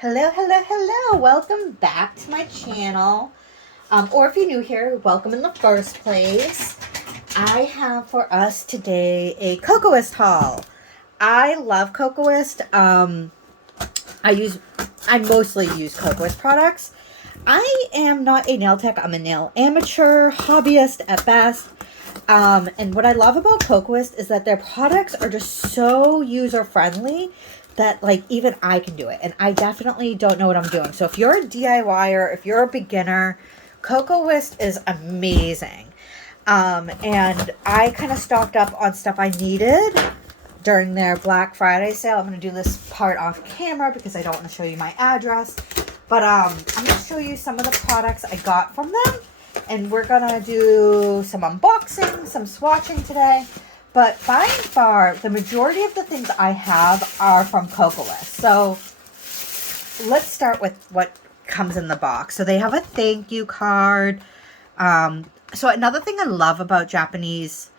Hello, hello, hello. Welcome back to my channel. Or if you're new here, welcome in the first place. I have for us today a Kokoist haul. I love Kokoist. I mostly use Kokoist products. I am not a nail tech. I'm a nail amateur, hobbyist at best. And what I love about Kokoist is that their products are just so user-friendly that, like, even I can do it. And I definitely don't know what I'm doing. So if you're a DIYer, if you're a beginner, Kokoist is amazing. And I kind of stocked up on stuff I needed during their Black Friday sale. I'm going to do this part off camera because I don't want to show you my address. But I'm going to show you some of the products I got from them. And we're going to do some unboxing, some swatching today. But by and far, the majority of the things I have are from Kokoist. So let's start with what comes in the box. So they have a thank you card. So another thing I love about Japanese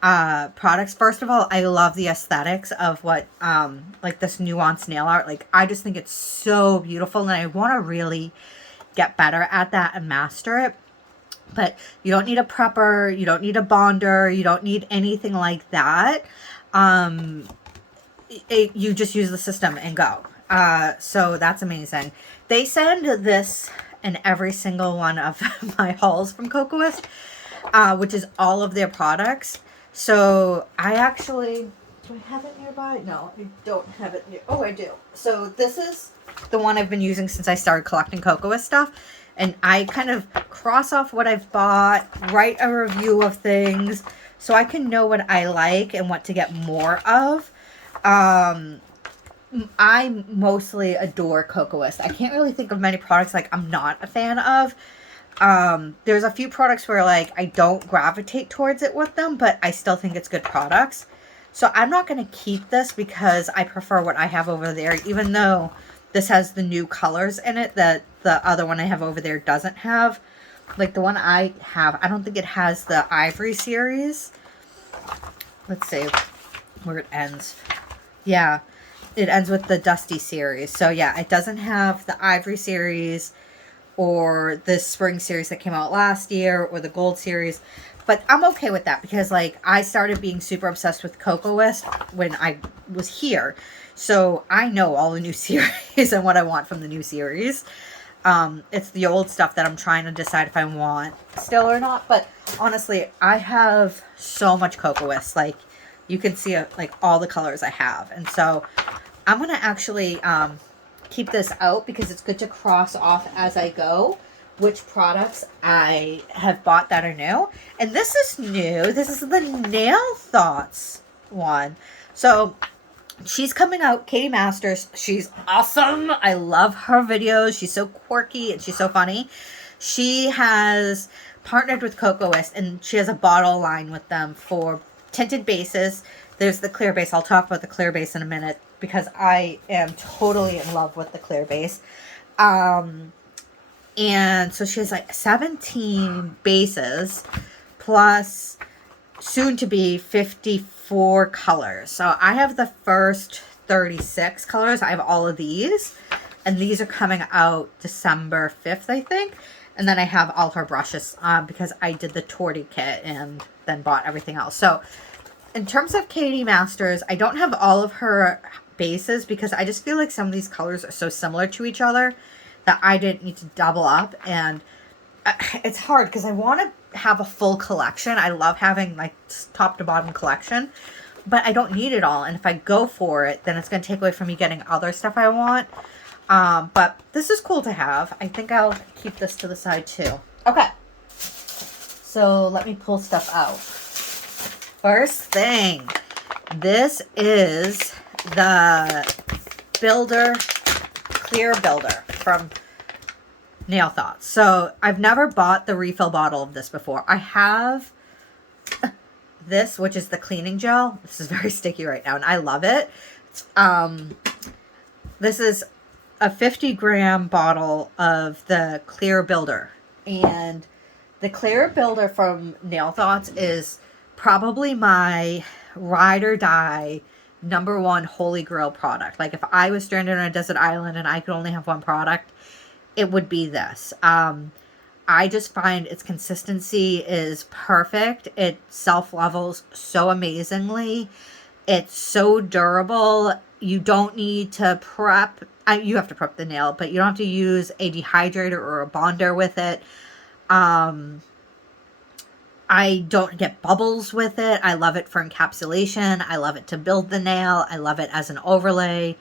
products, first of all, I love the aesthetics of what, like this nuanced nail art. Like, I just think it's so beautiful, and I want to really get better at that and master it. But you don't need a prepper, you don't need a bonder, you don't need anything like that. You just use the system and go. So that's amazing. They send this in every single one of my hauls from Kokoist, which is all of their products. So I actually, do I have it nearby? No, I don't have it near. Oh, I do. So this is the one I've been using since I started collecting Kokoist stuff. And I kind of cross off what I've bought, write a review of things, so I can know what I like and what to get more of. I mostly adore Kokoist. I can't really think of many products like I'm not a fan of. There's a few products where, like, I don't gravitate towards it with them, but I still think it's good products. So I'm not going to keep this because I prefer what I have over there, even though this has the new colors in it that the other one I have over there doesn't have. Like the one I have, I don't think it has the Ivory series. Let's see where it ends. Yeah, it ends with the Dusty series. So yeah, it doesn't have the Ivory series or the Spring series that came out last year or the Gold series. But I'm okay with that because, like, I started being super obsessed with Kokoist when I was here. So I know all the new series and what I want from the new series. It's the old stuff that I'm trying to decide if I want still or not. But honestly, I have so much Kokoist. Like, you can see like all the colors I have. And so I'm going to actually keep this out because it's good to cross off as I go which products I have bought that are new. And this is new. This is the Nail Thoughts one. So she's coming out, Katie Masters. She's awesome. I love her videos. She's so quirky and she's so funny. She has partnered with Kokoist and she has a bottle line with them for tinted bases. There's the clear base. I'll talk about the clear base in a minute because I am totally in love with the clear base. And so she has like 17 bases plus soon to be 54 colors. So I have the first 36 colors. I have all of these. And these are coming out December 5th, I think. And then I have all her brushes because I did the Torty kit and then bought everything else. So in terms of Katie Masters, I don't have all of her bases because I just feel like some of these colors are so similar to each other that I didn't need to double up. And it's hard because I want to have a full collection. I love having like top to bottom collection, but I don't need it all. And if I go for it, then it's going to take away from me getting other stuff I want. But this is cool to have. I think I'll keep this to the side too. Okay. So let me pull stuff out. First thing, this is the Clear Builder from Nail Thoughts. So I've never bought the refill bottle of this before. I have this, which is the cleaning gel. This is very sticky right now and I love it. This is a 50-gram bottle of the Clear Builder. And the Clear Builder from Nail Thoughts is probably my ride or die #1 holy grail product. Like if I was stranded on a desert island and I could only have one product, it would be this. I just find its consistency is perfect. It self-levels so amazingly. It's so durable. You don't need to prep. You have to prep the nail, but you don't have to use a dehydrator or a bonder with it. I don't get bubbles with it. I love it for encapsulation. I love it to build the nail. I love it as an overlay.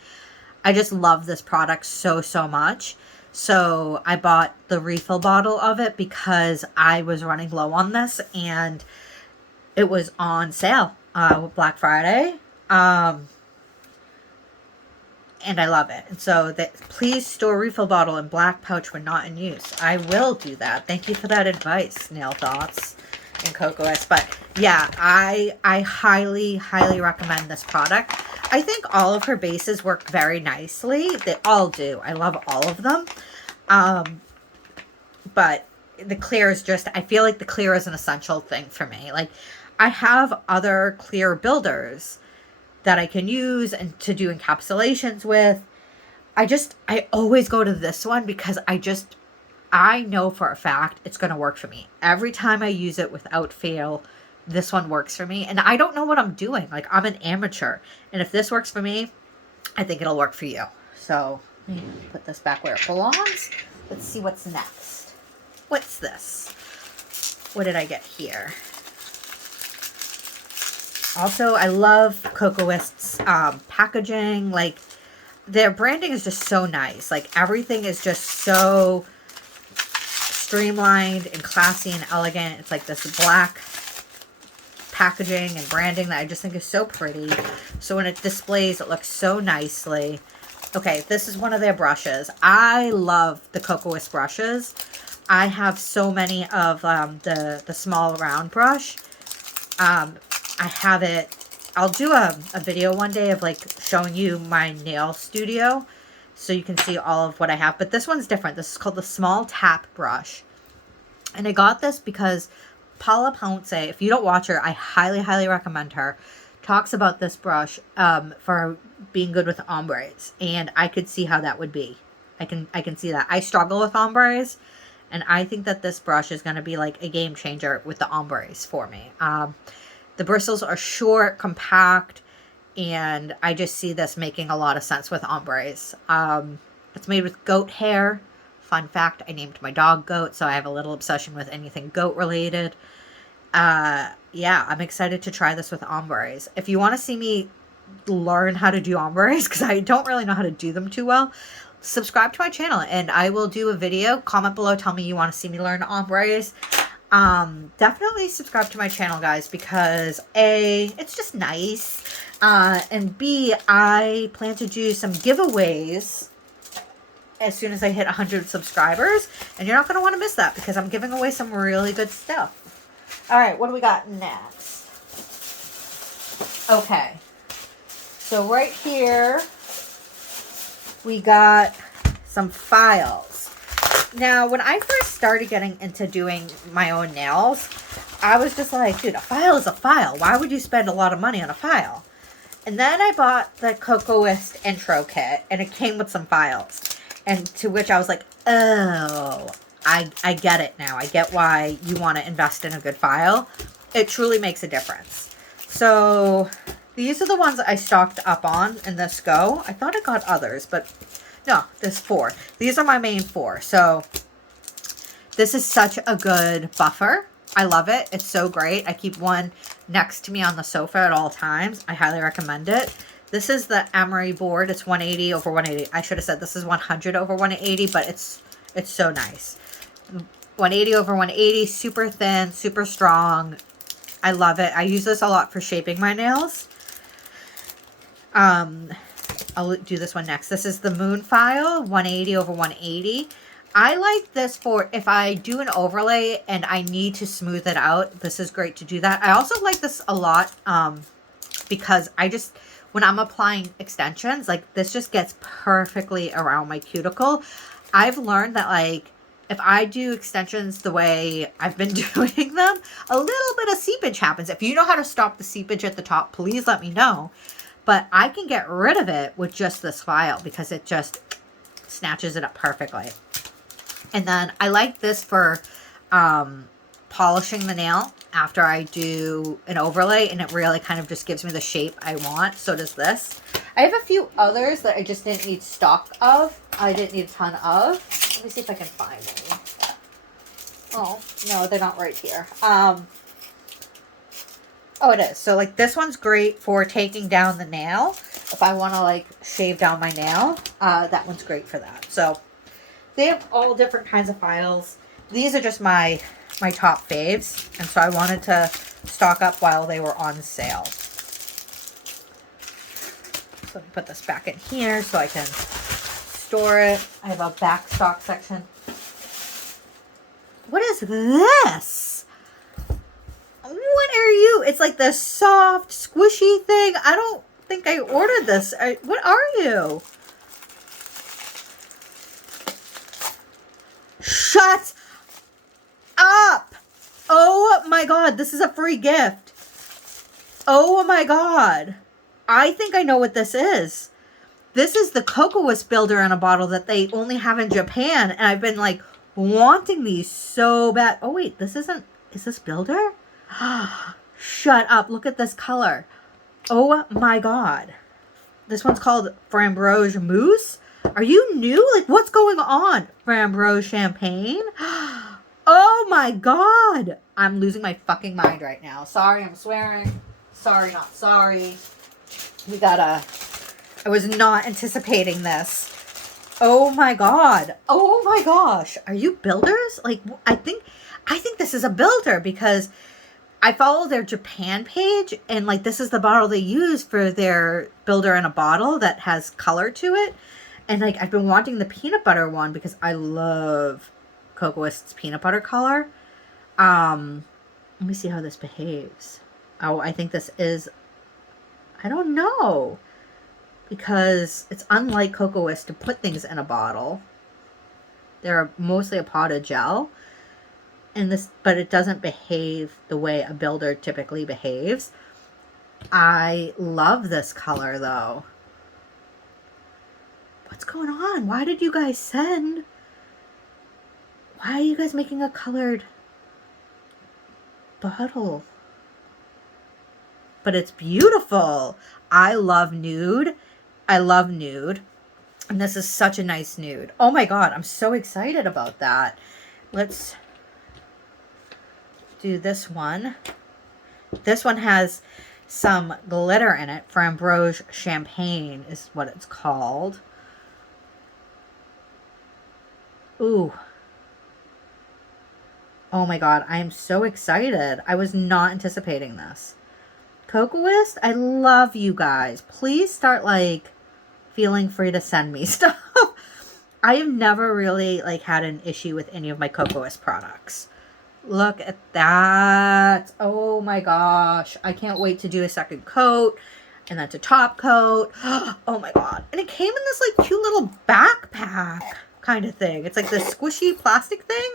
I just love this product so, so much. So I bought the refill bottle of it because I was running low on this and it was on sale Black Friday. And I love it. And so please store refill bottle in black pouch when not in use. I will do that. Thank you for that advice, Nail Thoughts and Kokoist. But yeah, I highly, highly recommend this product. I think all of her bases work very nicely. They all do. I love all of them. But the clear is just, I feel like the clear is an essential thing for me. Like I have other clear builders that I can use and to do encapsulations with. I always go to this one because I know for a fact it's going to work for me. Every time I use it without fail, this one works for me. And I don't know what I'm doing. Like I'm an amateur. And if this works for me, I think it'll work for you. So let me put this back where it belongs. Let's see what's next. What's this? What did I get here? Also, I love Kokoist's packaging. Like, their branding is just so nice. Like, everything is just so streamlined and classy and elegant. It's like this black packaging and branding that I just think is so pretty. So when it displays, it looks so nicely. Okay, this is one of their brushes. I love the Kokoist brushes. I have so many of the small round brush. I have it. I'll do a video one day of like showing you my nail studio so you can see all of what I have. But this one's different. This is called the small tap brush. And I got this because Paula Ponce, if you don't watch her, I highly, highly recommend her, talks about this brush for being good with ombres. And I could see how that would be. I can see that. I struggle with ombres. And I think that this brush is going to be like a game changer with the ombres for me. The bristles are short, compact, and I just see this making a lot of sense with ombres. It's made with goat hair. Fun fact, I named my dog Goat, so I have a little obsession with anything goat related. Yeah, I'm excited to try this with ombres. If you want to see me learn how to do ombres, because I don't really know how to do them too well, subscribe to my channel and I will do a video. Comment below, tell me you want to see me learn ombres. Definitely subscribe to my channel, guys, because A, it's just nice, and B, I plan to do some giveaways as soon as I hit 100 subscribers, and you're not going to want to miss that because I'm giving away some really good stuff. All right, what do we got next? Okay, so right here, we got some files. Now, when I first started getting into doing my own nails, I was just like, dude, a file is a file. Why would you spend a lot of money on a file? And then I bought the Kokoist intro kit, and it came with some files. And to which I was like, oh, I get it now. I get why you want to invest in a good file. It truly makes a difference. So these are the ones that I stocked up on in this go. I thought I got others, but no, there's 4. These are my main 4. So this is such a good buffer. I love it. It's so great. I keep one next to me on the sofa at all times. I highly recommend it. This is the emery board. It's 180 over 180. I should have said this is 100 over 180, but it's so nice. 180 over 180, super thin, super strong. I love it. I use this a lot for shaping my nails. I'll do this one next. This is the Moon File, 180 over 180. I like this for if I do an overlay and I need to smooth it out. This is great to do that. I also like this a lot because when I'm applying extensions, like this just gets perfectly around my cuticle. I've learned that like if I do extensions the way I've been doing them, a little bit of seepage happens. If you know how to stop the seepage at the top, please let me know. but I can get rid of it with just this file because it just snatches it up perfectly. And then I like this for polishing the nail after I do an overlay, and it really kind of just gives me the shape I want. So does this. I have a few others that I just didn't need stock of. I didn't need a ton of. Let me see if I can find any. Oh, no, they're not right here. Oh, it is. So, like, this one's great for taking down the nail. If I want to, like, shave down my nail, that one's great for that. So, they have all different kinds of files. These are just my top faves. And so I wanted to stock up while they were on sale. So let me put this back in here so I can store it. I have a back stock section. What is this? What are you? It's like this soft, squishy thing. I don't think I ordered this. What are you? Shut up. Oh my God. This is a free gift. Oh my God. I think I know what this is. This is the Kokoist builder in a bottle that they only have in Japan. And I've been like wanting these so bad. Oh wait, this isn't, is this builder? Shut up. Look at this color. Oh my God. This one's called Framboise Mousse. Are you new? Like, what's going on? Framboise Champagne? Oh my God. I'm losing my fucking mind right now. Sorry, I'm swearing. Sorry, not sorry. I was not anticipating this. Oh my God. Oh my gosh. Are you builders? Like, I think this is a builder because I follow their Japan page, and like this is the bottle they use for their builder in a bottle that has color to it. And like I've been wanting the peanut butter one because I love Kokoist's peanut butter color. Let me see how this behaves. Oh, I think this is, I don't know, because it's unlike Kokoist to put things in a bottle. They're mostly a pot of gel. But it doesn't behave the way a builder typically behaves. I love this color though. What's going on? Why did you guys send? Why are you guys making a colored bottle? But it's beautiful. I love nude. I love nude. And this is such a nice nude. Oh my God, I'm so excited about that. Let's do this one. This one has some glitter in it. Framboise Champagne is what it's called. Ooh. Oh my God, I am so excited. I was not anticipating this. Kokoist, I love you guys. Please start like feeling free to send me stuff. I have never really like had an issue with any of my Kokoist products. Look at that. Oh my gosh. I can't wait to do a second coat and then to top coat. Oh my God. And it came in this like cute little backpack kind of thing. It's like this squishy plastic thing.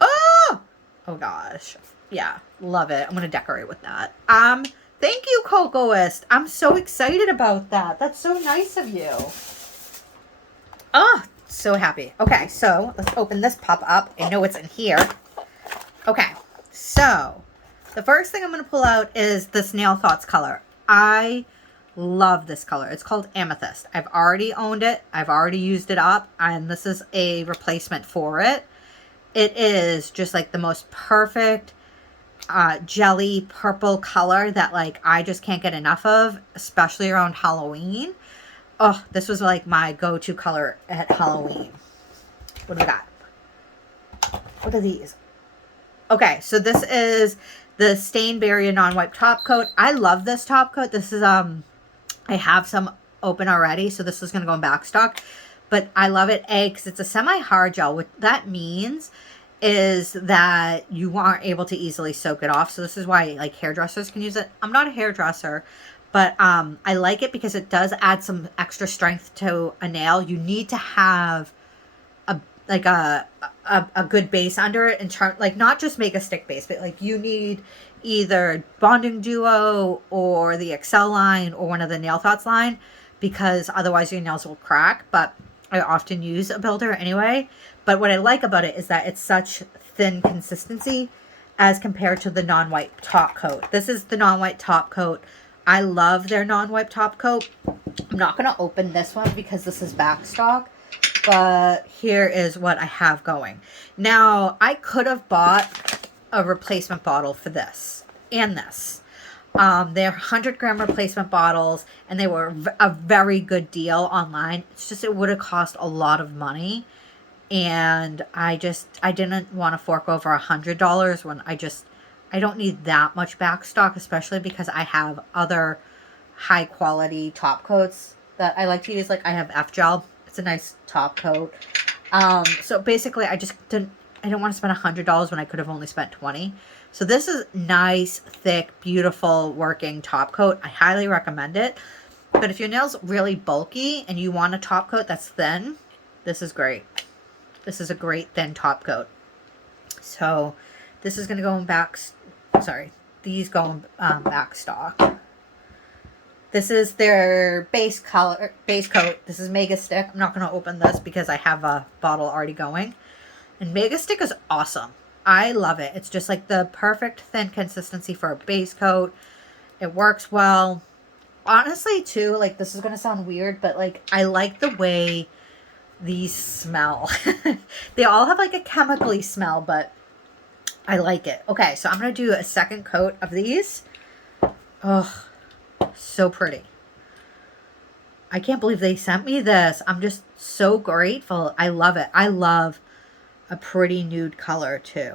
Oh! Oh gosh. Yeah. Love it. I'm going to decorate with that. Thank you, Kokoist. I'm so excited about that. That's so nice of you. Oh, so happy. Okay. So let's open this pup up. I know what's in here. Okay, so the first thing I'm going to pull out is this Nail Thoughts color. I love this color. It's called Amethyst. I've already owned it. I've already used it up, and this is a replacement for it. It is just like the most perfect jelly purple color that like I just can't get enough of, especially around Halloween. Oh, this was like my go-to color at Halloween. What do we got? What are these? Okay, so this is the Stain Barrier Non-Wipe Top Coat. I love this top coat. This is, I have some open already, so this is going to go in back stock. But I love it, A, because it's a semi-hard gel. What that means is that you aren't able to easily soak it off. So this is why, like, hairdressers can use it. I'm not a hairdresser, but I like it because it does add some extra strength to a nail. You need to have like a good base under it, and like not just make a stick base, but like you need either Bonding Duo or the Excel line or one of the Nail Thoughts line, because otherwise your nails will crack. But I often use a builder anyway. But what I like about it is that it's such thin consistency as compared to the non-wipe top coat. This is the non-wipe top coat. I love their non-wipe top coat. I'm not going to open this one because this is back stock. But here is what I have going. Now, I could have bought a replacement bottle for this and this. They're 100-gram replacement bottles, and they were a very good deal online. It's just it would have cost a lot of money, and I didn't want to fork over $100 when I don't need that much back stock, especially because I have other high quality top coats that I like to use. Like I have F Gel. It's a nice top coat. So basically I didn't want to spend $100 when I could have only spent $20. So this is nice, thick, beautiful working top coat. I highly recommend it. But if your nail's really bulky and you want a top coat that's thin, this is great. This is a great thin top coat. So this is going to go in back, sorry, these go in back stock. This is their base coat. This is Mega Stick. I'm not going to open this because I have a bottle already going. And Mega Stick is awesome. I love it. It's just like the perfect thin consistency for a base coat. It works well. Honestly, too, like this is going to sound weird, but like I like the way these smell. They all have like a chemically smell, but I like it. Okay, so I'm going to do a second coat of these. Oh, so pretty. I can't believe they sent me this. I'm just so grateful. I love it. I love a pretty nude color too.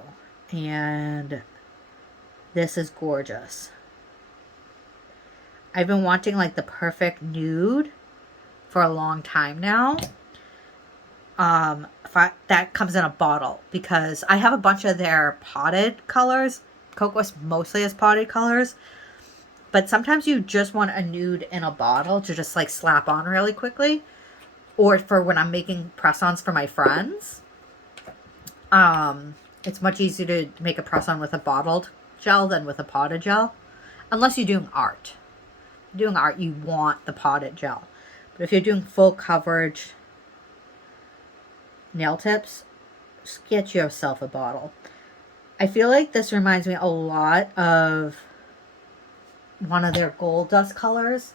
And this is gorgeous. I've been wanting like the perfect nude for a long time now. That comes in a bottle because I have a bunch of their potted colors. Kokoist mostly has potted colors. But sometimes you just want a nude in a bottle to just like slap on really quickly. Or for when I'm making press-ons for my friends. It's much easier to make a press-on with a bottled gel than with a potted gel. Unless you're doing art. If you're doing art, you want the potted gel. But if you're doing full coverage nail tips, just get yourself a bottle. I feel like this reminds me a lot of one of their gold dust colors.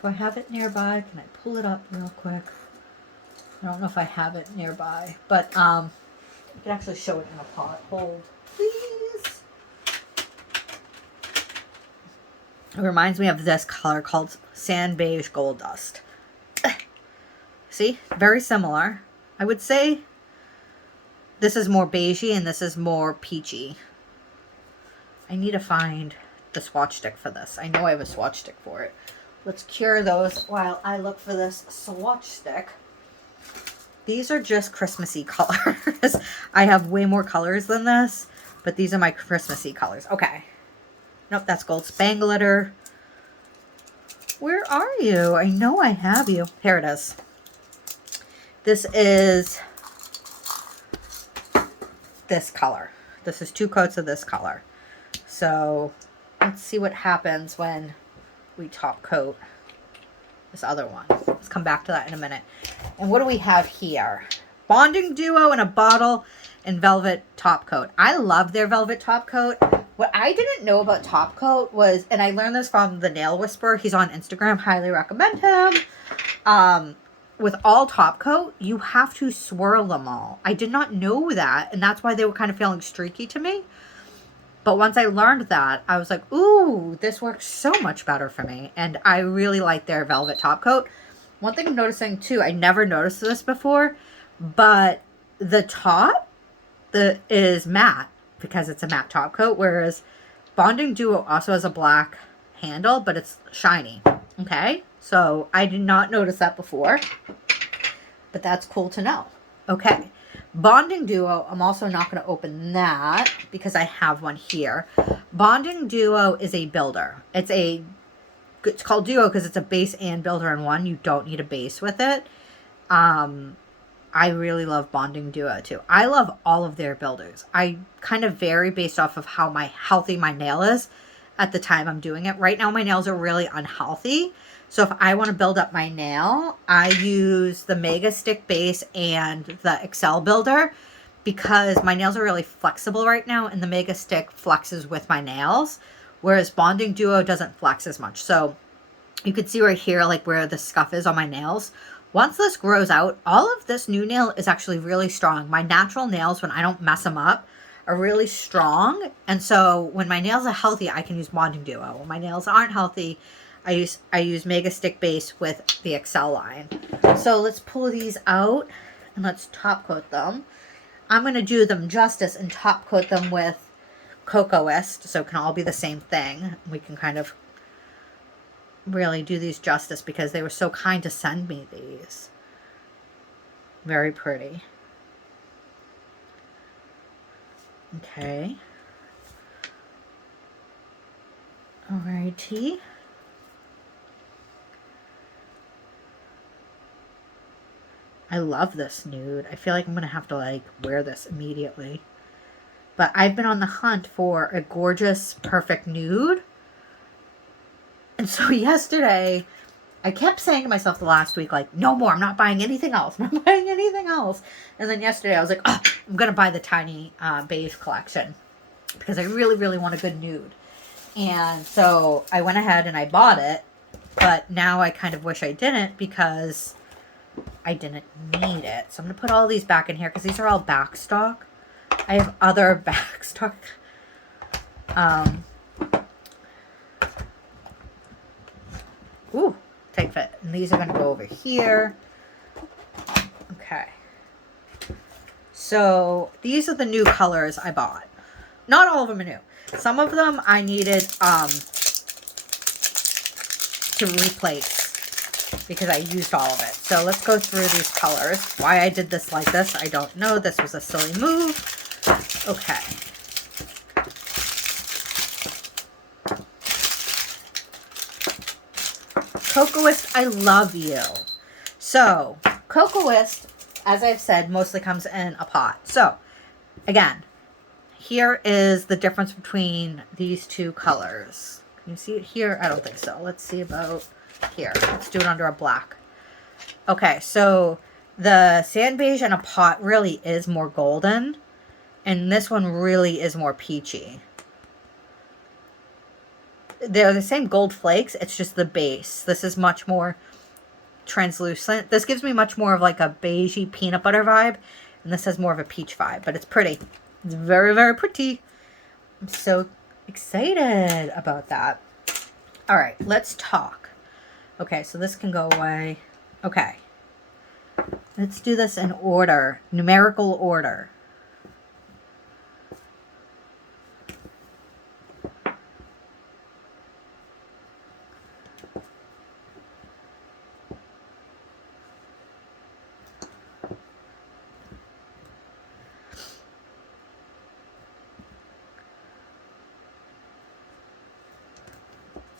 Do I have it nearby? Can I pull it up real quick? I don't know if I have it nearby, but I can actually show it in a pot. Hold, please. It reminds me of this color called Sand Beige Gold Dust. See? Very similar. I would say this is more beigey and this is more peachy. I need to find the swatch stick for this. I know I have a swatch stick for it. Let's cure those while I look for this swatch stick. These are just Christmassy colors. I have way more colors than this, but these are my Christmassy colors. Okay. Nope, that's Gold Spangletter. Where are you? I know I have you. Here it is. This is this color. This is 2 coats of this color. So let's see what happens when we top coat this other one. Let's come back to that in a minute. And what do we have here? Bonding Duo in a bottle and velvet top coat. I love their velvet top coat. What I didn't know about top coat was, and I learned this from the Nail Whisperer. He's on Instagram. Highly recommend him. With all top coat, you have to swirl them all. I did not know that, and that's why they were kind of feeling streaky to me. But once I learned that, I was like, ooh, this works so much better for me. And I really like their velvet top coat. One thing I'm noticing too, I never noticed this before, but the top is matte because it's a matte top coat, whereas Bonding Duo also has a black handle, but it's shiny. Okay, so I did not notice that before, but that's cool to know. Okay, Bonding Duo, I'm also not going to open that because I have one here. Bonding Duo is a builder. It's called Duo because it's a base and builder in one. You don't need a base with it. I really love Bonding Duo too. I love all of their builders. I kind of vary based off of how healthy my nail is at the time I'm doing it. Right now my nails are really unhealthy. So if I want to build up my nail, I use the Mega Stick Base and the Excel Builder because my nails are really flexible right now and the Mega Stick flexes with my nails, whereas Bonding Duo doesn't flex as much. So you can see right here, like where the scuff is on my nails. Once this grows out, all of this new nail is actually really strong. My natural nails, when I don't mess them up, are really strong. And so when my nails are healthy, I can use Bonding Duo. When my nails aren't healthy, I use Mega Stick Base with the Excel line. So let's pull these out and let's top coat them. I'm going to do them justice and top coat them with Kokoist, so it can all be the same thing. We can kind of really do these justice because they were so kind to send me these. Very pretty. Okay. Alrighty. I love this nude. I feel like I'm going to have to like wear this immediately. But I've been on the hunt for a gorgeous, perfect nude. And so yesterday, I kept saying to myself the last week, like, no more. I'm not buying anything else. I'm not buying anything else. And then yesterday, I was like, oh, I'm going to buy the Tiny Beige collection because I really, really want a good nude. And so I went ahead and I bought it. But now I kind of wish I didn't because I didn't need it. So I'm going to put all these back in here because these are all back stock. I have other back stock. Ooh, tight fit. And these are going to go over here. Okay. So these are the new colors I bought. Not all of them are new. Some of them I needed to replace because I used all of it. So let's go through these colors. Why I did this like this, I don't know. This was a silly move. Okay. Kokoist, I love you. So, Kokoist, as I've said, mostly comes in a pot. So, again, here is the difference between these two colors. Can you see it here? I don't think so. Let's see about here. Let's do it under a black. Okay, so the sand beige in a pot really is more golden. And this one really is more peachy. They're the same gold flakes. It's just the base. This is much more translucent. This gives me much more of like a beigey peanut butter vibe. And this has more of a peach vibe. But it's pretty. It's very, very pretty. I'm so excited about that. All right, let's talk. Okay, so this can go away. Okay. Let's do this in order. Numerical order.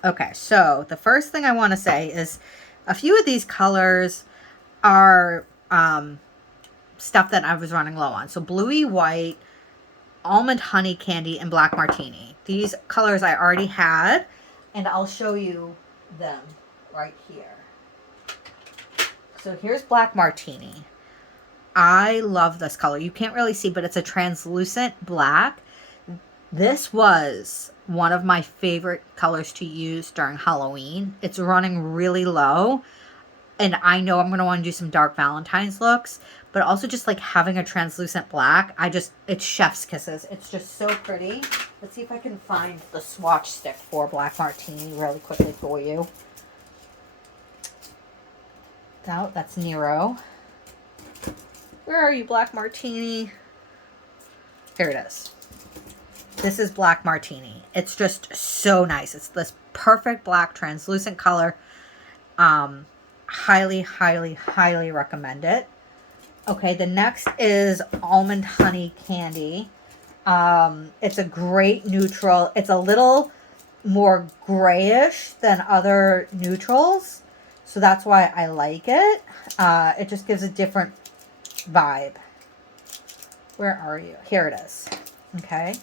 Okay, so the first thing I want to say is a few of these colors are stuff that I was running low on. So bluey white, almond honey candy, and black martini. These colors I already had, and I'll show you them right here. So here's black martini. I love this color. You can't really see, but it's a translucent black. This was one of my favorite colors to use during Halloween. It's running really low. And I know I'm going to want to do some dark Valentine's looks. But also just like having a translucent black. It's chef's kisses. It's just so pretty. Let's see if I can find the swatch stick for Black Martini really quickly for you. No, that's Nero. Where are you, Black Martini? Here it is. This is Black Martini. It's just so nice. It's this perfect black translucent color. Highly, highly, highly recommend it. Okay, the next is Almond Honey Candy. It's a great neutral. It's a little more grayish than other neutrals. So that's why I like it. It just gives a different vibe. Where are you? Here it is. Okay.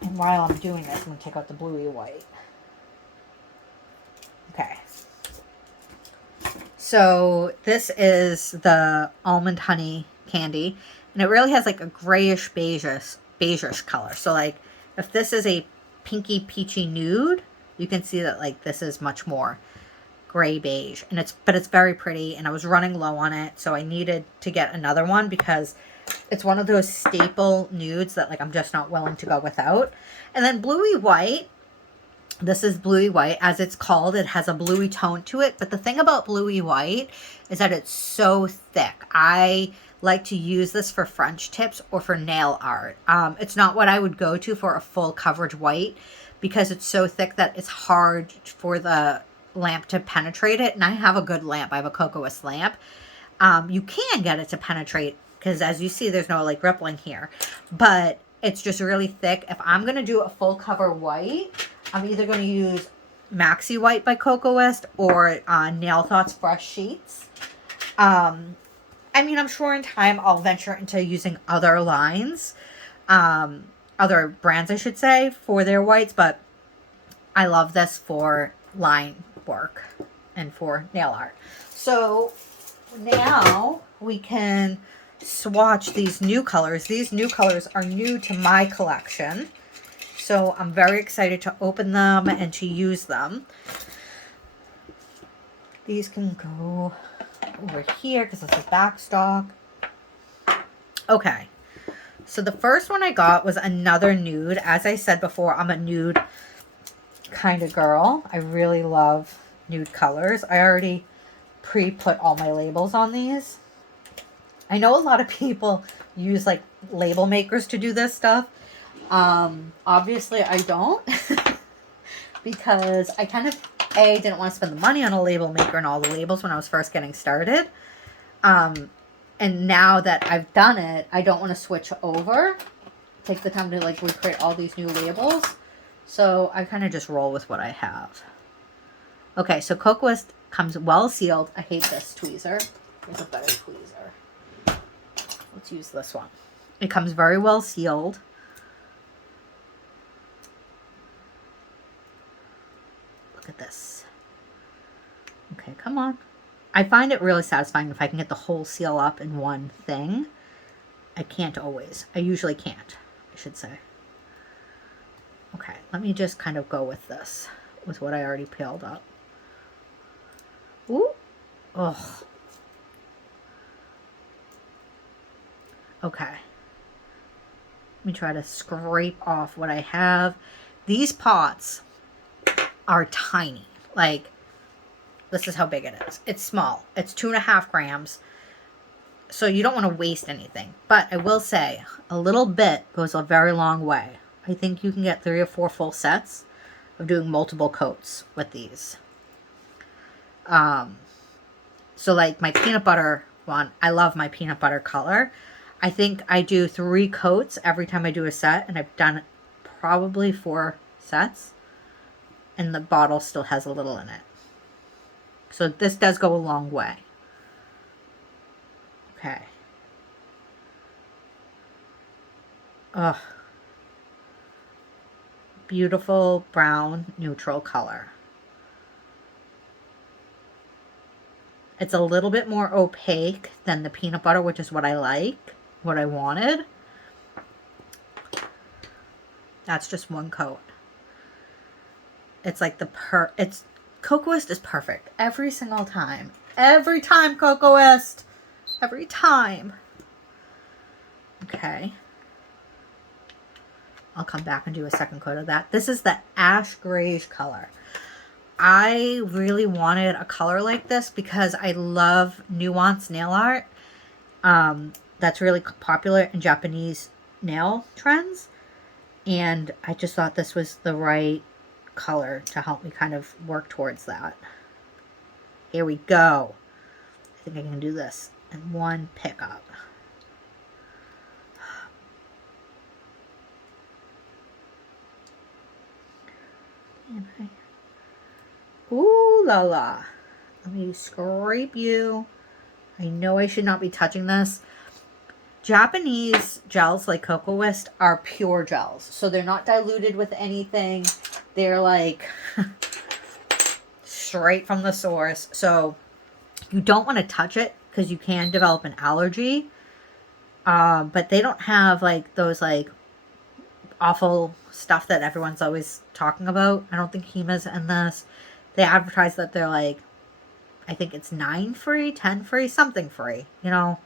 And while I'm doing this, I'm going to take out the bluey white. Okay. So this is the almond honey candy. And it really has like a grayish beigeish color. So like if this is a pinky peachy nude, you can see that like this is much more gray beige. And it's very pretty. And I was running low on it. So I needed to get another one because it's one of those staple nudes that like I'm just not willing to go without. And then bluey white. This is bluey white. As it's called, it has a bluey tone to it. But the thing about bluey white is that it's so thick. I like to use this for French tips or for nail art. It's not what I would go to for a full coverage white because it's so thick that it's hard for the lamp to penetrate it. And I have a good lamp. I have a Kokoist lamp. You can get it to penetrate because as you see, there's no like rippling here. But it's just really thick. If I'm going to do a full cover white, I'm either going to use Maxi White by Kokoist or Nail Thoughts Fresh Sheets. I mean, I'm sure in time I'll venture into using other lines, other brands, I should say, for their whites. But I love this for line work and for nail art. So now we can swatch these new colors. These new colors are new to my collection. So I'm very excited to open them and to use them. These can go over here because this is back stock. Okay. So the first one I got was another nude. As I said before, I'm a nude kind of girl. I really love nude colors. I already pre-put all my labels on these. I know a lot of people use like label makers to do this stuff. Obviously I don't because I kind of didn't want to spend the money on a label maker and all the labels when I was first getting started. And now that I've done it, I don't want to switch over, take the time to like recreate all these new labels. So I kind of just roll with what I have. Okay, so Kokoist comes well sealed. I hate this tweezer. There's a better tweezer. Let's use this one. It comes very well sealed. Look at this. Okay, come on. I find it really satisfying if I can get the whole seal up in one thing. I can't always. I usually can't, I should say. Okay, let me just kind of go with this, with what I already peeled up. Ooh. Ugh. Okay. Let me try to scrape off what I have. These pots are tiny. Like, this is how big it is. It's small. It's 2.5 grams. So you don't want to waste anything. But I will say, a little bit goes a very long way. I think you can get 3 or 4 full sets of doing multiple coats with these. So like my peanut butter one, I love my peanut butter color. I think I do 3 coats every time I do a set, and I've done probably 4 sets, and the bottle still has a little in it. So this does go a long way. Okay. Ugh. Beautiful brown neutral color. It's a little bit more opaque than the peanut butter, which is what I like, what I wanted. That's just one coat. It's like Kokoist is perfect every single time. Every time, Kokoist. Every time. Okay. I'll come back and do a second coat of that. This is the ash grayish color. I really wanted a color like this because I love nuanced nail art. That's really popular in Japanese nail trends. And I just thought this was the right color to help me kind of work towards that. Here we go. I think I can do this in one pickup. Ooh la la. Let me scrape you I know I should not be touching this. Japanese gels like Kokoist are pure gels. So they're not diluted with anything. They're like straight from the source. So you don't want to touch it because you can develop an allergy. But they don't have like those like awful stuff that everyone's always talking about. I don't think Hima's in this. They advertise that they're like, I think it's 9 free, 10 free, something free, you know.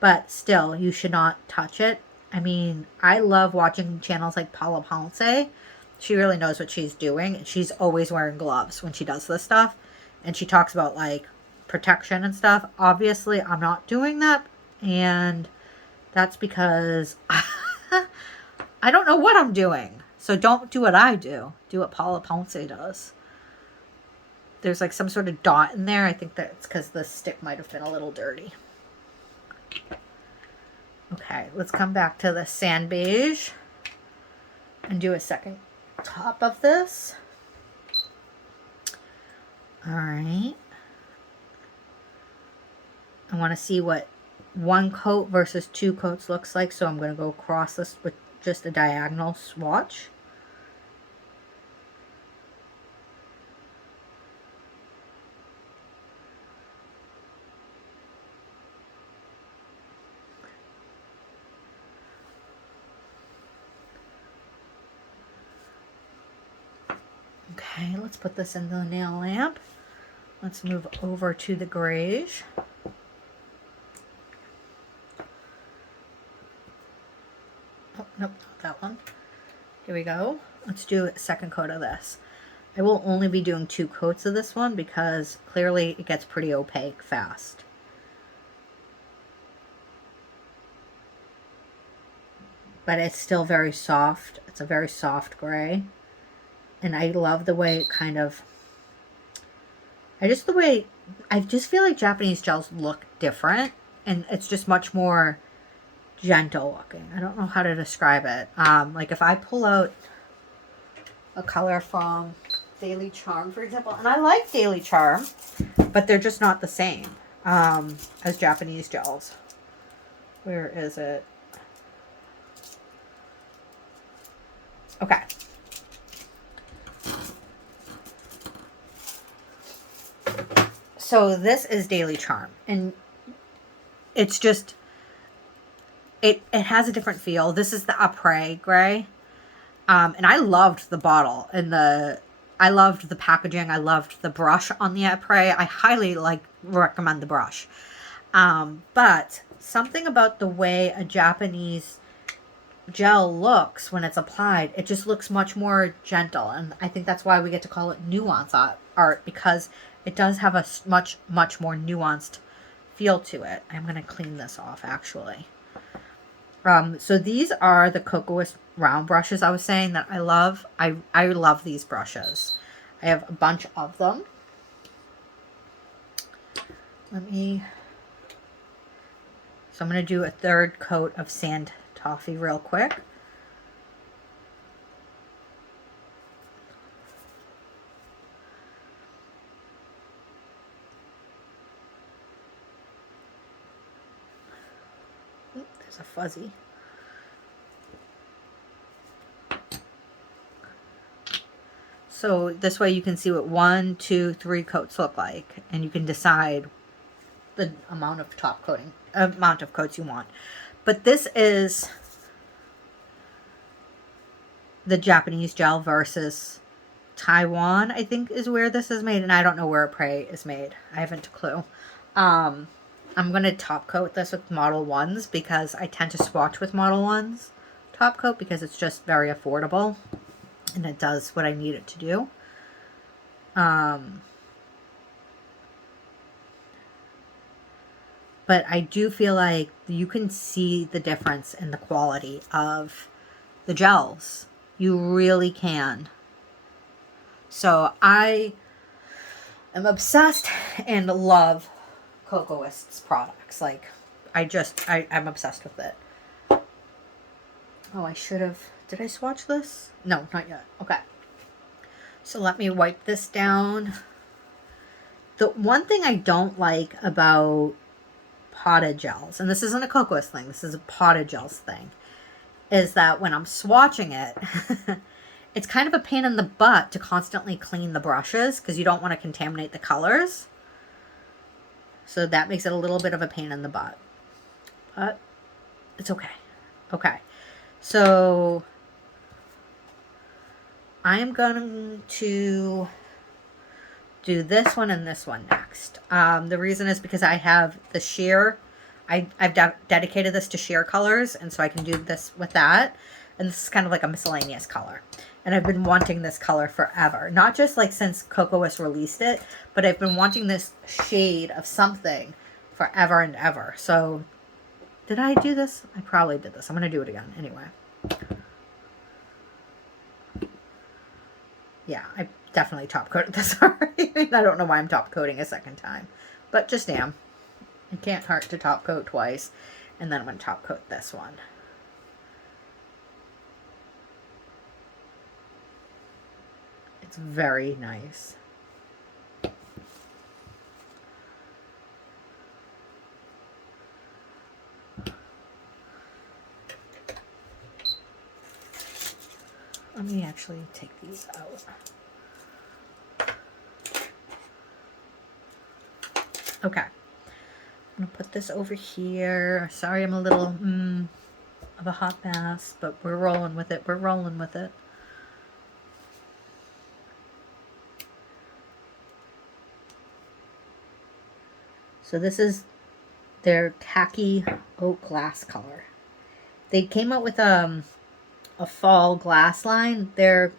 But still, you should not touch it. I mean, I love watching channels like Paula Ponce. She really knows what she's doing. And she's always wearing gloves when she does this stuff. And she talks about, like, protection and stuff. Obviously, I'm not doing that. And that's because I don't know what I'm doing. So don't do what I do. Do what Paula Ponce does. There's, like, some sort of dot in there. I think that's because the stick might have been a little dirty. Okay, let's come back to the sand beige and do a second top of this. All right. I want to see what 1 coat versus 2 coats looks like, so I'm going to go across this with just a diagonal swatch. Okay, let's put this in the nail lamp. Let's move over to the grayish. Oh, nope, not that one. Here we go. Let's do a second coat of this. I will only be doing 2 coats of this one because clearly it gets pretty opaque fast. But it's still very soft. It's a very soft gray. And I love the way it kind of... I just feel like Japanese gels look different. And it's just much more gentle looking. I don't know how to describe it. Like if I pull out a color from Daily Charm, for example. And I like Daily Charm. But they're just not the same as Japanese gels. Where is it? Okay. So this is Daily Charm, and it's just, it has a different feel. This is the après gray, and I loved the bottle and I loved the packaging. I loved the brush on the après. I highly recommend the brush, but something about the way a Japanese gel looks when it's applied, it just looks much more gentle, and I think that's why we get to call it nuance art, because it does have a much more nuanced feel to it. I'm going to clean this off actually. So these are the Kokoist round brushes I was saying that I love. I love these brushes. I have a bunch of them. So I'm going to do a 3rd coat of sand toffee real quick. Oop, there's a fuzzy. So this way you can see what 1, 2, 3 coats look like, and you can decide the amount of coats you want. But this is the Japanese gel versus Taiwan, I think, is where this is made. And I don't know where Après is made. I haven't a clue. I'm going to top coat this with Model 1s because I tend to swatch with Model 1s top coat because it's just very affordable. And it does what I need it to do. But I do feel like you can see the difference in the quality of the gels. You really can. So I am obsessed and love Kokoist's products. Like, I'm obsessed with it. Oh, I should have... Did I swatch this? No, not yet. Okay. So let me wipe this down. The one thing I don't like about potted gels, and this isn't a Kokoist thing, this is a potted gels thing, is that when I'm swatching it, it's kind of a pain in the butt to constantly clean the brushes because you don't want to contaminate the colors. So that makes it a little bit of a pain in the butt. But it's okay. Okay. So I am going to do this one and this one next. The reason is because I have the sheer. I've dedicated this to sheer colors, and so I can do this with that. And this is kind of like a miscellaneous color. And I've been wanting this color forever. Not just like since Kokoist released it, but I've been wanting this shade of something forever and ever. So, did I do this? I probably did this. I'm going to do it again anyway. Yeah, I definitely top coated this already. I don't know why I'm top coating a second time. But just am. It can't hurt to top coat twice. And then I'm going to top coat this one. It's very nice. Let me actually take these out. Okay. I'm going to put this over here. Sorry I'm a little of a hot mess, but we're rolling with it. We're rolling with it. So this is their khaki oak glass color. They came out with a fall glass line. Their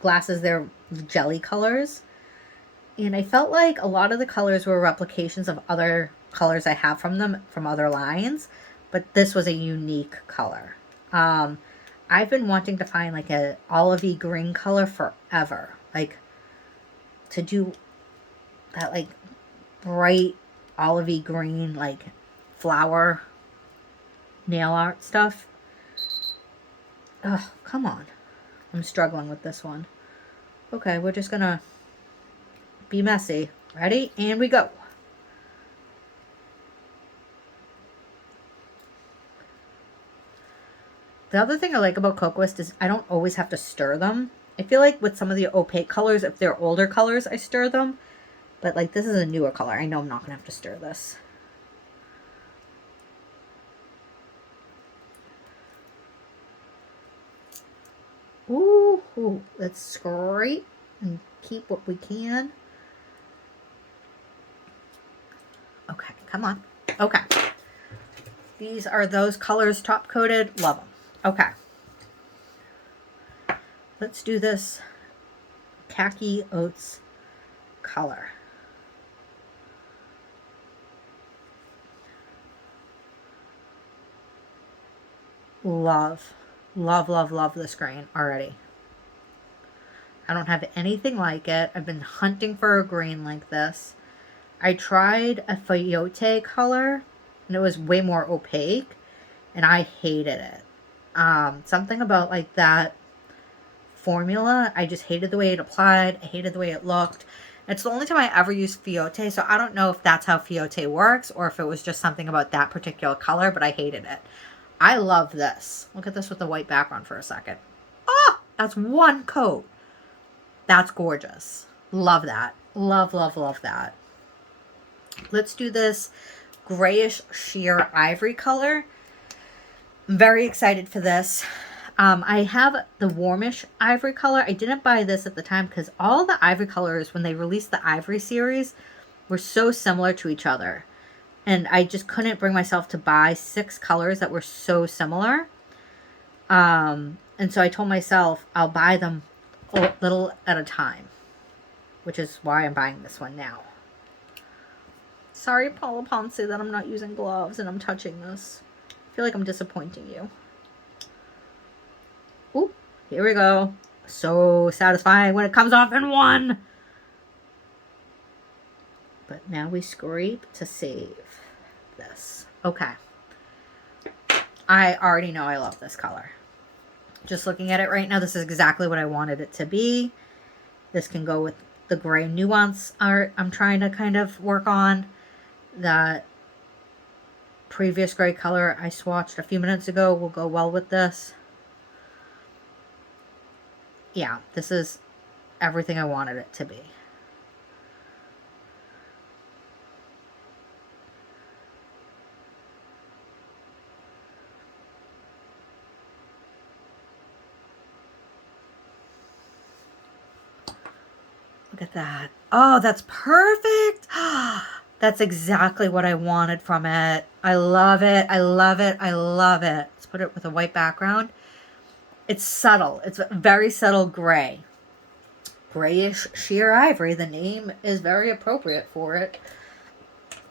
glasses, they're jelly colors. And I felt like a lot of the colors were replications of other colors I have from them, from other lines. But this was a unique color. I've been wanting to find like a olivey green color forever. Like to do that like bright olivey green like flower nail art stuff. Oh, come on. I'm struggling with this one. Okay, we're just gonna be messy. Ready? And we go. The other thing I like about Kokoist is I don't always have to stir them. I feel like with some of the opaque colors, if they're older colors, I stir them. But like this is a newer color. I know I'm not going to have to stir this. Ooh, let's scrape and keep what we can. Okay, come on. Okay. These are those colors top coated. Love them. Okay. Let's do this khaki oats color. Love, love, love, love this green already. I don't have anything like it. I've been hunting for a green like this. I tried a Fiote color, and it was way more opaque, and I hated it. Something about like that formula, I just hated the way it applied. I hated the way it looked. It's the only time I ever used Fiote, so I don't know if that's how Fiote works or if it was just something about that particular color, but I hated it. I love this. Look at this with the white background for a second. Oh, that's one coat. That's gorgeous. Love that. Love, love, love that. Let's do this grayish sheer ivory color. I'm very excited for this. I have the warmish ivory color. I didn't buy this at the time because all the ivory colors, when they released the ivory series, were so similar to each other. And I just couldn't bring myself to buy 6 colors that were so similar. And so I told myself I'll buy them a little at a time. Which is why I'm buying this one now. Sorry, Paula Ponce, that I'm not using gloves and I'm touching this. I feel like I'm disappointing you. Ooh, here we go. So satisfying when it comes off in one. But now we scrape to save this. Okay. I already know I love this color. Just looking at it right now, this is exactly what I wanted it to be. This can go with the gray nuance art I'm trying to kind of work on. That previous gray color I swatched a few minutes ago will go well with this. Yeah, this is everything I wanted it to be. Look at that. Oh, that's perfect. That's exactly what I wanted from it. I love it. I love it. I love it. Let's put it with a white background. It's subtle. It's a very subtle gray. Grayish sheer ivory. The name is very appropriate for it.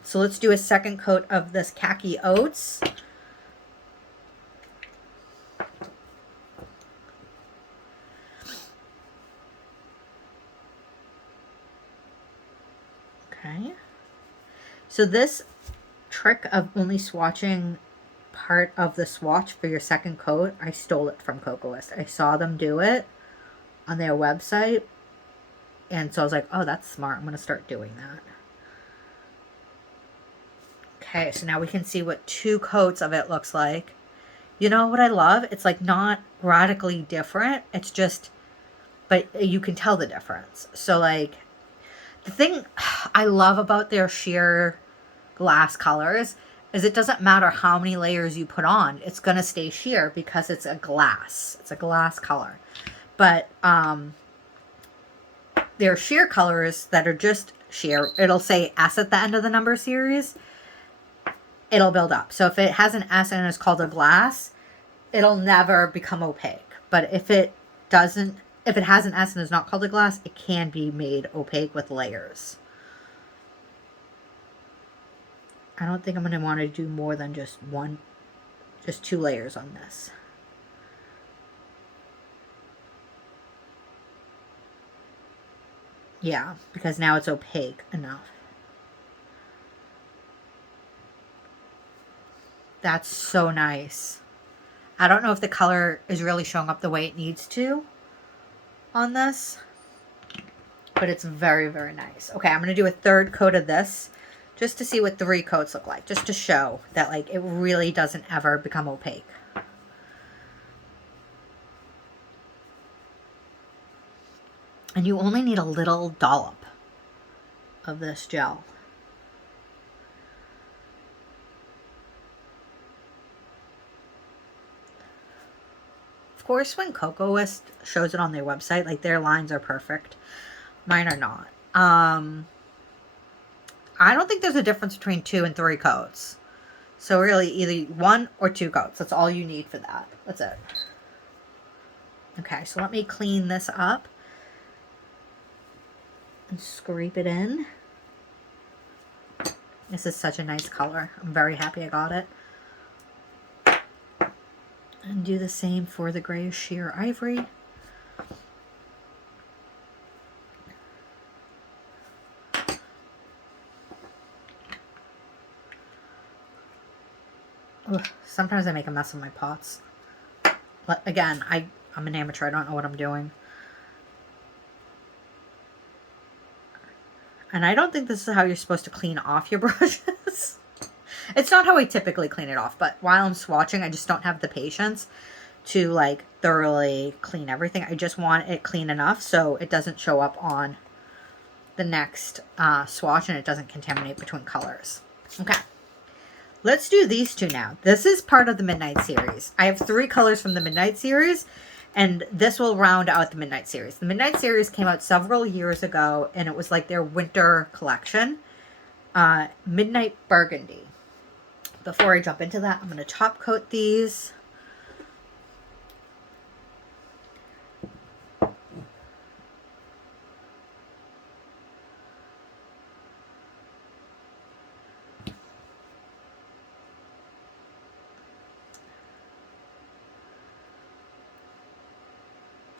So let's do a second coat of this khaki oats. Okay. So this trick of only swatching part of the swatch for your second coat, I stole it from Kokoist. I saw them do it on their website. And so I was like, oh, that's smart. I'm going to start doing that. Okay, so now we can see what 2 coats of it looks like. You know what I love? It's like not radically different. It's just, but you can tell the difference. So like, the thing I love about their sheer glass colors is it doesn't matter how many layers you put on. It's going to stay sheer because it's a glass. It's a glass color. But their sheer colors that are just sheer, it'll say S at the end of the number series. It'll build up. So if it has an S and it's called a glass, it'll never become opaque. But if it doesn't, if it has an S and is not called a glass, it can be made opaque with layers. I don't think I'm going to want to do more than just 2 layers on this. Yeah, because now it's opaque enough. That's so nice. I don't know if the color is really showing up the way it needs to on this, but it's very, very nice. Okay, I'm going to do a third coat of this just to see what 3 coats look like, just to show that like it really doesn't ever become opaque. And you only need a little dollop of this gel. Of course, when Kokoist shows it on their website, like their lines are perfect. Mine are not. I don't think there's a difference between 2 and 3 coats. So really either 1 or 2 coats. That's all you need for that. That's it. Okay, so let me clean this up and scrape it in. This is such a nice color. I'm very happy I got it. And do the same for the grayish sheer ivory. Ugh, sometimes I make a mess of my pots. But again, I'm an amateur. I don't know what I'm doing. And I don't think this is how you're supposed to clean off your brushes. It's not how I typically clean it off, but while I'm swatching, I just don't have the patience to like thoroughly clean everything. I just want it clean enough so it doesn't show up on the next swatch and it doesn't contaminate between colors. Okay. Let's do these 2 now. This is part of the Midnight series. I have 3 colors from the Midnight series, and this will round out the Midnight series. The Midnight series came out several years ago, and it was like their winter collection. Midnight Burgundy. Before I jump into that, I'm going to top coat these.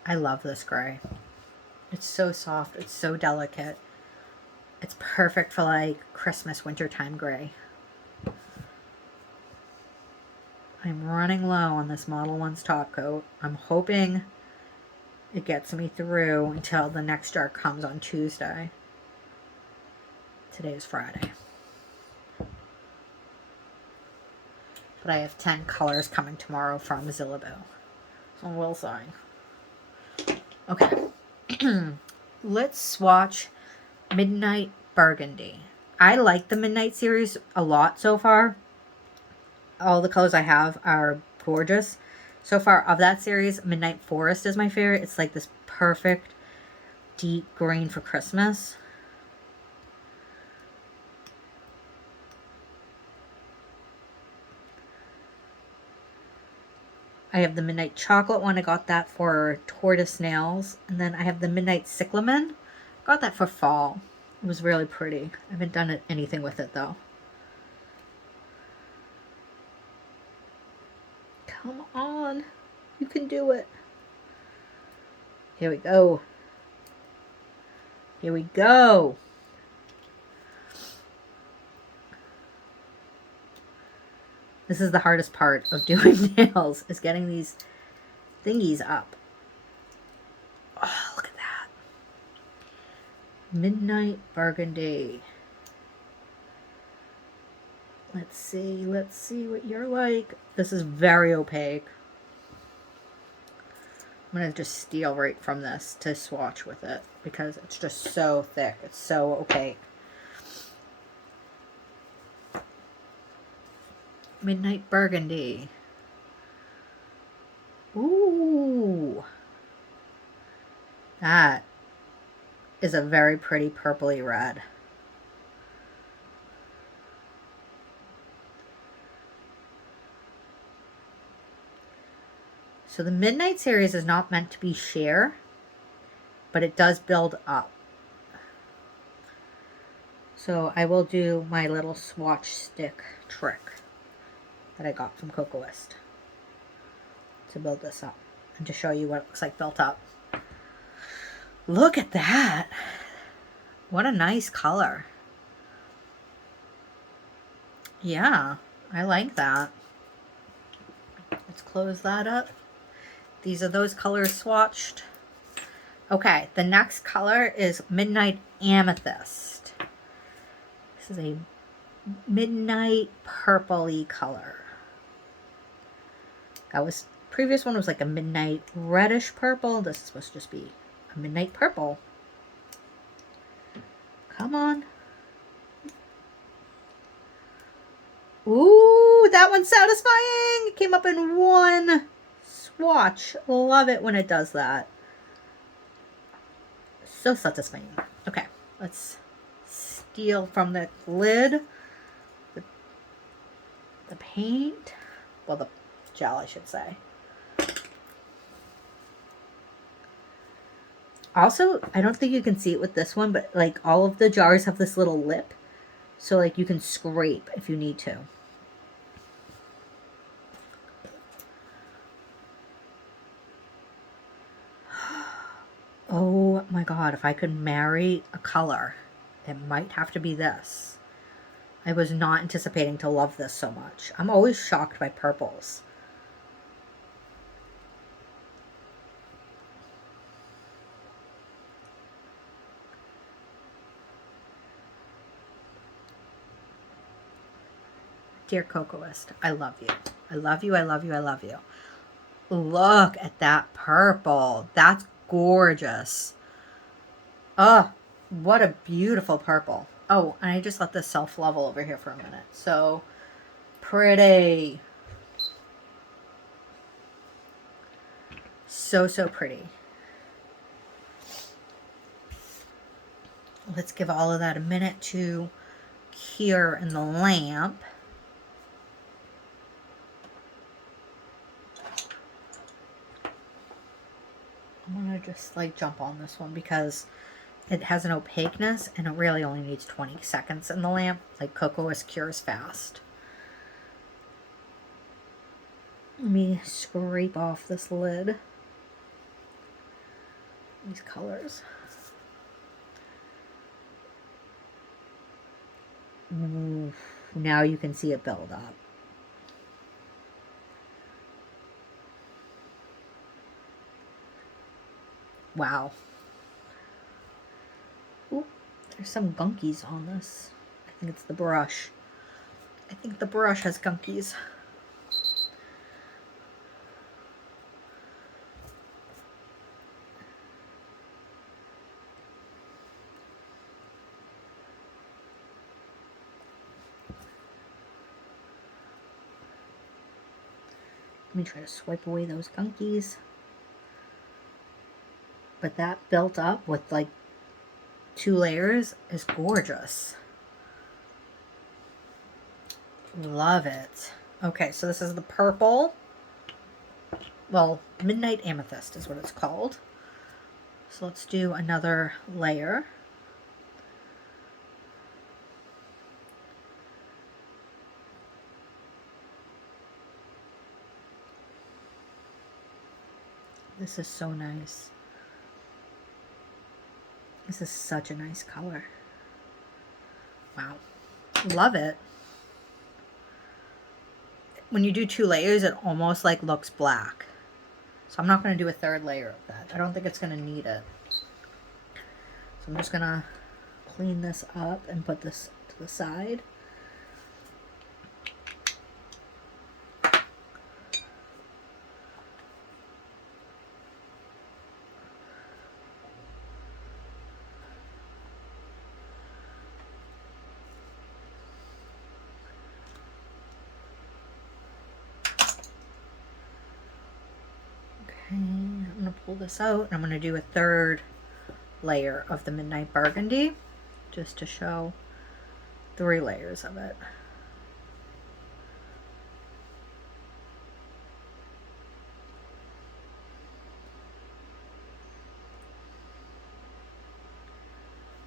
I love this gray. It's so soft. It's so delicate. It's perfect for like Christmas wintertime gray. I'm running low on this Model 1's top coat. I'm hoping it gets me through until the next jar comes on Tuesday. Today is Friday. But I have 10 colors coming tomorrow from Zillaboo. So we'll see. Okay. Let's swatch Midnight Burgundy. I like the Midnight series a lot so far. All the colors I have are gorgeous. So far of that series, Midnight Forest is my favorite. It's like this perfect deep green for Christmas. I have the Midnight Chocolate one. I got that for tortoise nails. And then I have the Midnight Cyclamen. Got that for fall. It was really pretty. I haven't done anything with it though. Come on. You can do it. Here we go. Here we go. This is the hardest part of doing nails, is getting these thingies up. Oh, look at that. Midnight Burgundy. Let's see what you're like. This is very opaque. I'm going to just steal right from this to swatch with it because it's just so thick. It's so opaque. Midnight Burgundy. Ooh. That is a very pretty purpley red. So the Midnight series is not meant to be sheer, but it does build up. So I will do my little swatch stick trick that I got from Kokoist to build this up and to show you what it looks like built up. Look at that. What a nice color. Yeah, I like that. Let's close that up. These are those colors swatched. Okay, the next color is Midnight Amethyst. This is a midnight purpley color. That was, previous one was like a midnight reddish purple. This is supposed to just be a midnight purple. Come on. Ooh, that one's satisfying. It came up in one swatch. Love it when it does that. So satisfying. Okay, let's steal from the lid the paint. Well, the gel, I should say. Also, I don't think you can see it with this one, but like all of the jars have this little lip. So like you can scrape if you need to. Oh my god, if I could marry a color, it might have to be this. I was not anticipating to love this so much. I'm always shocked by purples. Dear Kokoist, I love you. I love you, I love you, I love you. Look at that purple. That's gorgeous. Oh, what a beautiful purple. Oh, and I just let this self-level over here for a minute. So pretty. So, so pretty. Let's give all of that a minute to cure in the lamp. I'm going to just like jump on this one because it has an opaqueness and it really only needs 20 seconds in the lamp. Like Kokoist cures fast. Let me scrape off this lid. These colors. Ooh, now you can see it build up. Wow. Ooh, there's some gunkies on this. I think it's the brush. I think the brush has gunkies. Let me try to swipe away those gunkies. But that built up with like 2 layers is gorgeous. Love it. Okay, so this is the purple. Well, Midnight Amethyst is what it's called. So let's do another layer. This is so nice. This is such a nice color. Wow. Love it. When you do 2 layers, it almost like looks black. So I'm not going to do a 3rd layer of that. I don't think it's going to need it. So I'm just going to clean this up and put this to the side. I'm going to pull this out and I'm going to do a 3rd layer of the Midnight Burgundy just to show 3 layers of it.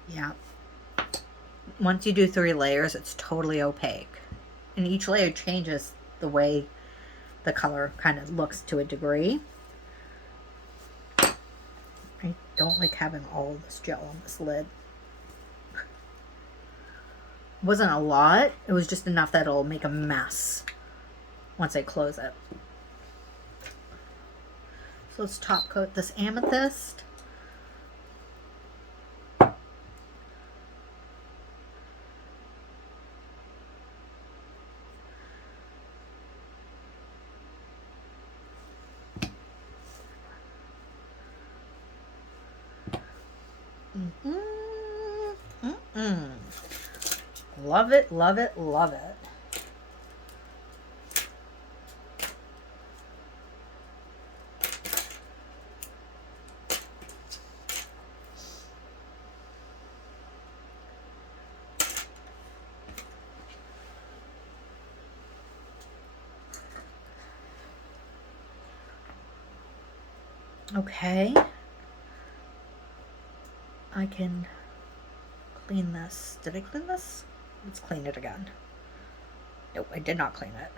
Yeah. Once you do 3 layers, it's totally opaque. And each layer changes the way the color kind of looks to a degree. I don't like having all of this gel on this lid. It wasn't a lot. It was just enough that it'll make a mess once I close it. So let's top coat this amethyst. Love it, love it, love it. Okay. I can clean this. Did I clean this? Let's clean it again. Nope, I did not clean it.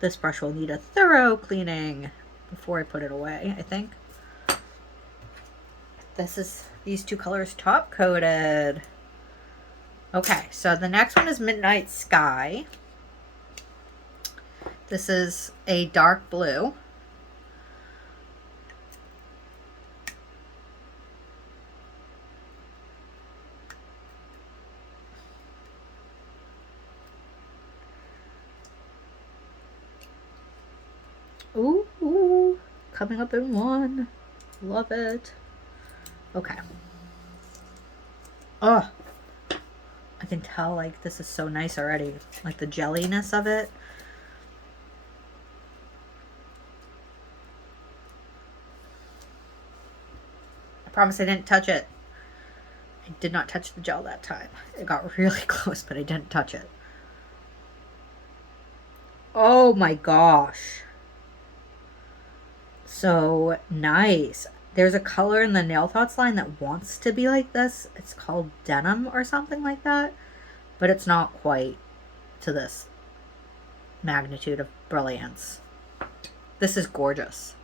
This brush will need a thorough cleaning before I put it away, I think. This is these 2 colors top coated. Okay, so the next one is Midnight Sky. This is a dark blue. Ooh, coming up in 1. Love it. Okay. Oh, I can tell like this is so nice already. Like the jelliness of it. I promise I didn't touch it. I did not touch the gel that time. It got really close, but I didn't touch it. Oh my gosh. So nice. There's a color in the Nail Thoughts line that wants to be like this. It's called Denim or something like that. But it's not quite to this magnitude of brilliance. This is gorgeous.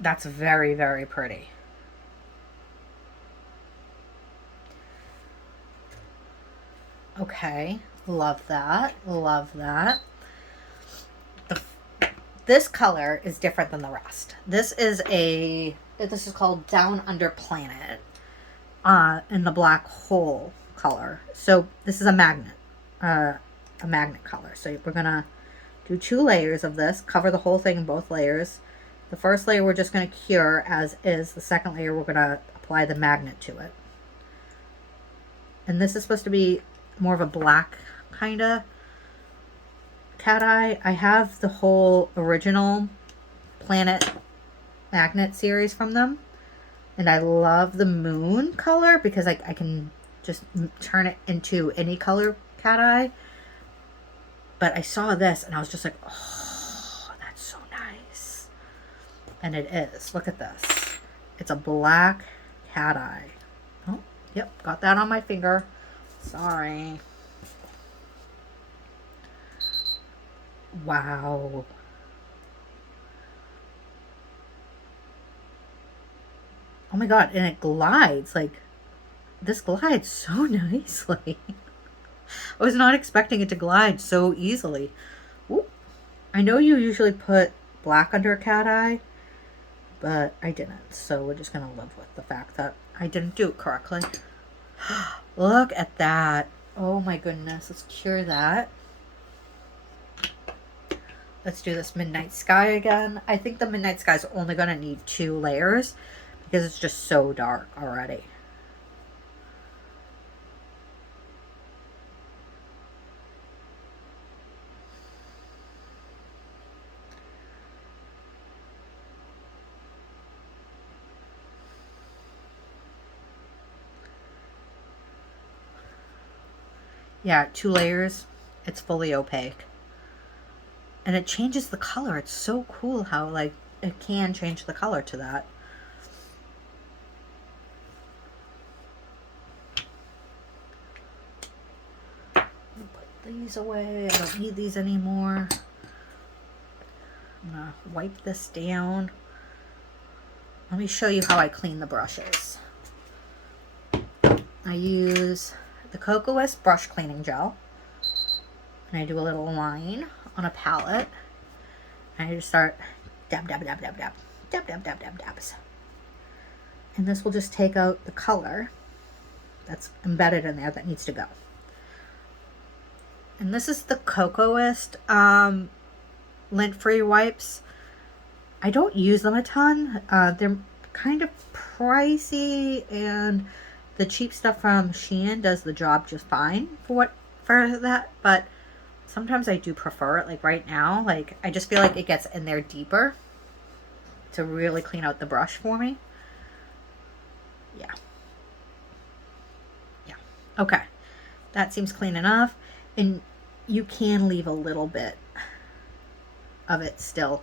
That's very, very pretty. Okay, love that. Love that. This color is different than the rest. This is called Down Under Planet in the black hole color. So this is a magnet color. So we're gonna do 2 layers of this, cover the whole thing in both layers, The first layer we're just going to cure as is. The second layer we're going to apply the magnet to it. And this is supposed to be more of a black kind of cat eye. I have the whole original Planet Magnet series from them. And I love the moon color because I can just turn it into any color cat eye. But I saw this and I was just like, oh, that's so nice. And it is. Look at this. It's a black cat eye. Oh, yep. Got that on my finger. Sorry. Wow. Oh my god, and it glides. Like, this glides so nicely. I was not expecting it to glide so easily. Ooh. I know you usually put black under a cat eye, but I didn't. So we're just going to live with the fact that I didn't do it correctly. Look at that. Oh my goodness. Let's cure that. Let's do this Midnight Sky again. I think the Midnight Sky is only going to need 2 layers because it's just so dark already. Yeah, 2 layers. It's fully opaque. And it changes the color. It's so cool how, like, it can change the color to that. Put these away. I don't need these anymore. I'm gonna wipe this down. Let me show you how I clean the brushes. I use the Kokoist brush cleaning gel. And I do a little line on a palette. And I just start dab, dab, dab, dab, dab. Dab, dab, dab, dab, dabs. And this will just take out the color that's embedded in there that needs to go. And this is the Kokoist lint-free wipes. I don't use them a ton. They're kind of pricey, and the cheap stuff from Shein does the job just fine for that. But sometimes I do prefer it. Like right now, like I just feel like it gets in there deeper to really clean out the brush for me. Yeah. Yeah. Okay. That seems clean enough. And you can leave a little bit of it still,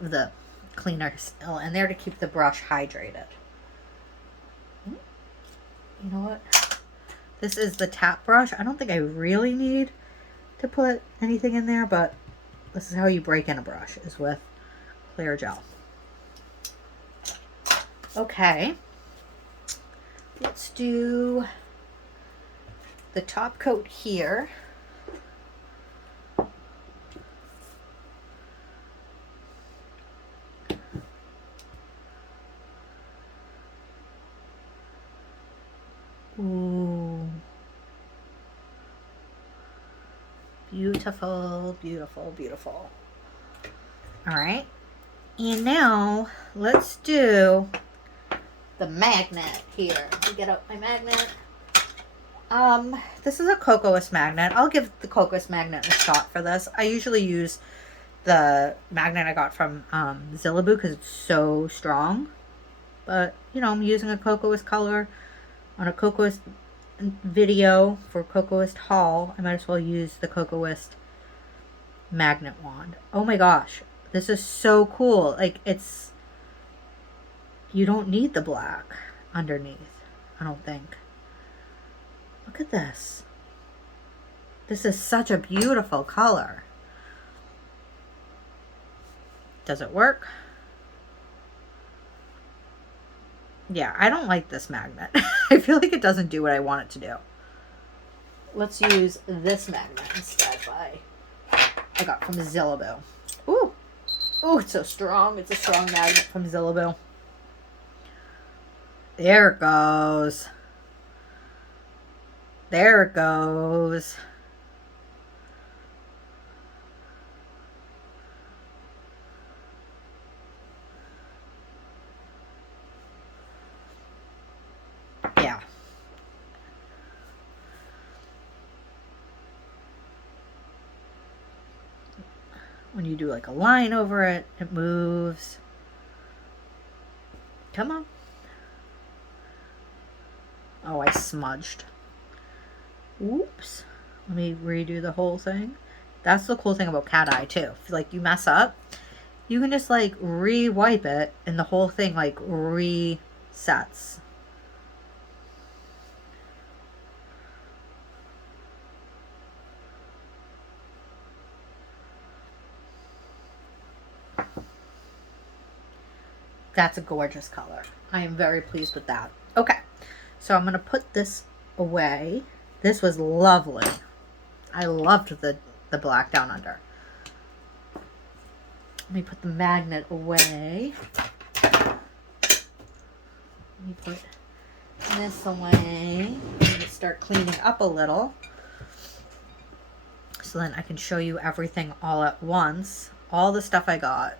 the cleaner still in there to keep the brush hydrated. You know what? This is the tap brush. I don't think I really need to put anything in there, but this is how you break in a brush, is with clear gel. Okay. Let's do the top coat here. Ooh. Beautiful, beautiful, beautiful. All right. And now let's do the magnet here. Let me get out my magnet. This is a Kokoist magnet. I'll give the Kokoist magnet a shot for this. I usually use the magnet I got from Zillaboo because it's so strong. But, you know, I'm using a Kokoist color on a Kokoist video for Kokoist haul. I might as well use the Kokoist magnet wand. Oh my gosh. This is so cool. Like, it's... You don't need the black underneath, I don't think. Look at this. This is such a beautiful color. Does it work? Yeah, I don't like this magnet. I feel like it doesn't do what I want it to do. Let's use this magnet instead I got from Zillaboo. Ooh. Ooh, it's so strong. It's a strong magnet from Zillaboo. There it goes. There it goes. When you do like a line over it, it moves. Come on. Oh, I smudged. Oops. Let me redo the whole thing. That's the cool thing about cat eye too. If like you mess up, you can just like re-wipe it and the whole thing like resets. That's a gorgeous color. I am very pleased with that. Okay, so I'm going to put this away. This was lovely. I loved the black down under. Let me put the magnet away. Let me put this away. Let me start cleaning up a little. So then I can show you everything all at once. All the stuff I got.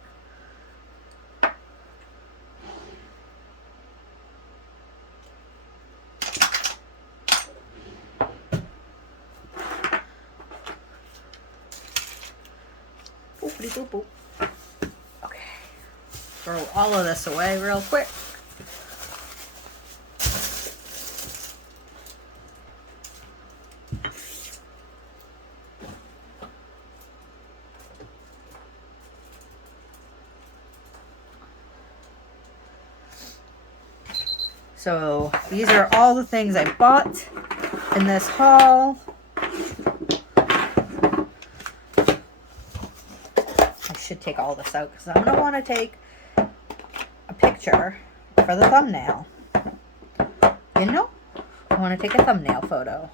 Okay, throw all of this away real quick. So these are all the things I bought in this haul. Should take all this out because I'm going to want to take a picture for the thumbnail. You know, I want to take a thumbnail photo.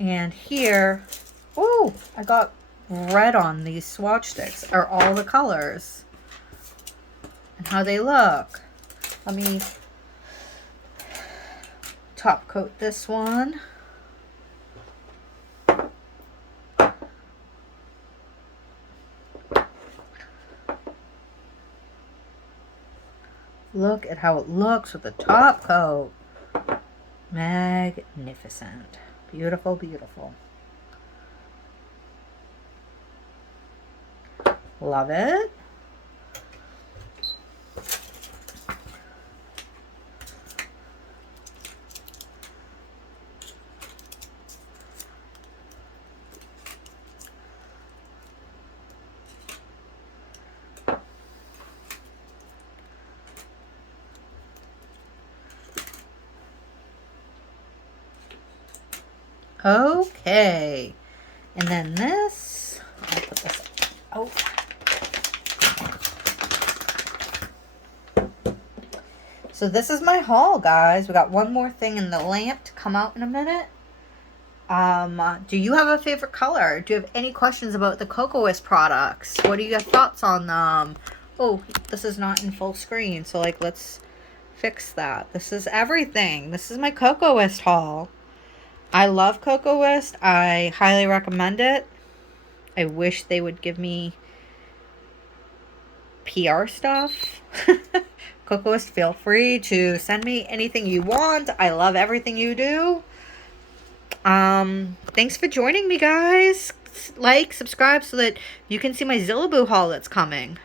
And here, ooh, I got red on these swatch sticks. Are all the colors and how they look. Let me top coat this one. Look at how it looks with the top coat. Magnificent. Beautiful, beautiful. Love it. Okay, and then this, I'll put this out. So this is my haul, guys. We got one more thing in the lamp to come out in a minute. Do you have a favorite color? Do you have any questions about the Kokoist products? What are your thoughts on them? Oh, this is not in full screen, so like let's fix that. This is everything. This is my Kokoist haul. I love Kokoist. I highly recommend it. I wish they would give me PR stuff. Kokoist, feel free to send me anything you want. I love everything you do. Thanks for joining me, guys. Like, subscribe so that you can see my Zillaboo haul that's coming.